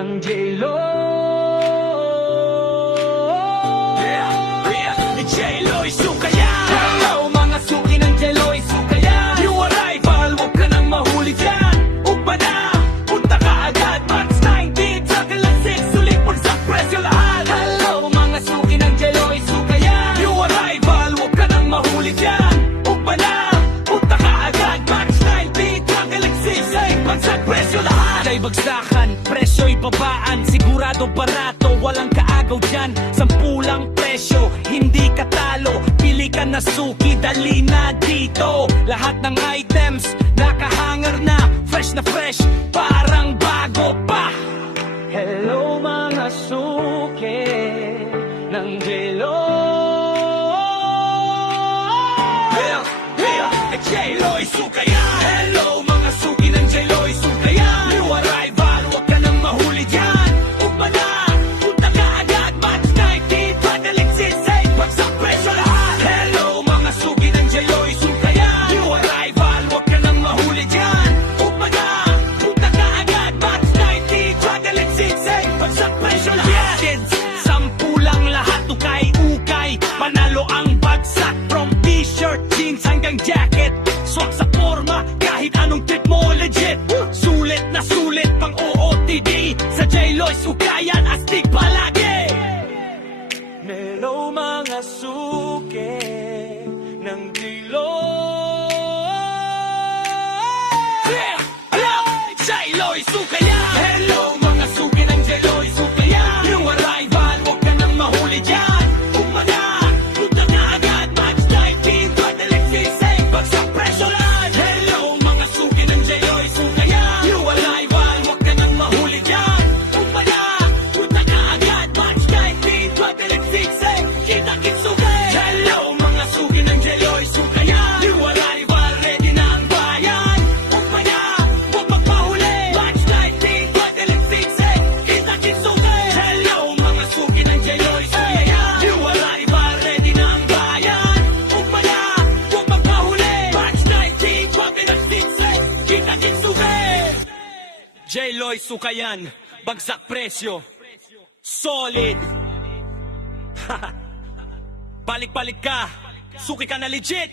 ng J-Lo. J-Lo, isuka yan. Hello, mga suki ng J-Lo, isuka yan. New arrival, huwag ka nang mahuli dyan. Ugpa na, punta ka agad. March 19, tsaka lang 6, sulit por sa presyo lahat. Hello, mga suki ng J-Lo, isuka yan. New arrival, huwag ka nang mahuli dyan. Ugpa na, punta ka agad. March 19, tsaka lang 6, ay bagsak presyo lahat. Kay bagsakan, presyo'y babaan. Sigurado barato, walang kaagaw dyan. Sampulang presyo, hindi katalo. Pili ka na suki, dali na dito. Lahat ng items, nakahanger na. Fresh na fresh, parang bago pa. Hello mga suki ng J-Lo. J-Lo, isuka yan. Hello mga suki ng J-Lo, isuka yan. New arrival, huwag ka nang mahuli dyan. Ugma na, punta ka agad. March 19, padaling sisay, bagsak presyo lahat. Hello mga suki ng J-Lo, isuka yan. New arrival, huwag ka nang mahuli dyan. Ugma na, punta ka agad. March 19, padaling sisay, bagsak presyo lahat. Kids, sampu lang lahat, ukay-ukay. Panalo ang bagsak from t-shirt, jeans hanggang jacket. Swak sa forma, kahit anong trip mo legit. Sulit na sulit pang OOTD. Sa J-Lo's sukayan, astig palagi. Hello mga suki ng J-Lo. J-Lo, sukayan. Hello mga suki ng J-Lo, sukayan. New arrival, huwag ka nang mahuli dyan. Umaga, punta na agad. March 19, padaling sisay, bagsak presyo lahat. Hello mga suki ng J-Lo, sukayan. New arrival, huwag ka nang mahuli dyan. Umaga, punta na agad. March 19, padaling sisay, kita-kits sukay. Hello mga suki ng J-Lo, sukayan. New arrival, ready na ang bayan. Umaga, huwag magpahuli. March 19, padaling sisay, kita-kits sukay. Hello mga suki ng J-Lo, sukayan. New arrival, ready na ang bayan. Umaga, huwag magpahuli. March 19, padaling sisay, kita-kits sukay. J-Lo, sukayan. Bagsak presyo. Solid. Balik-balik ka. Suki ka na legit.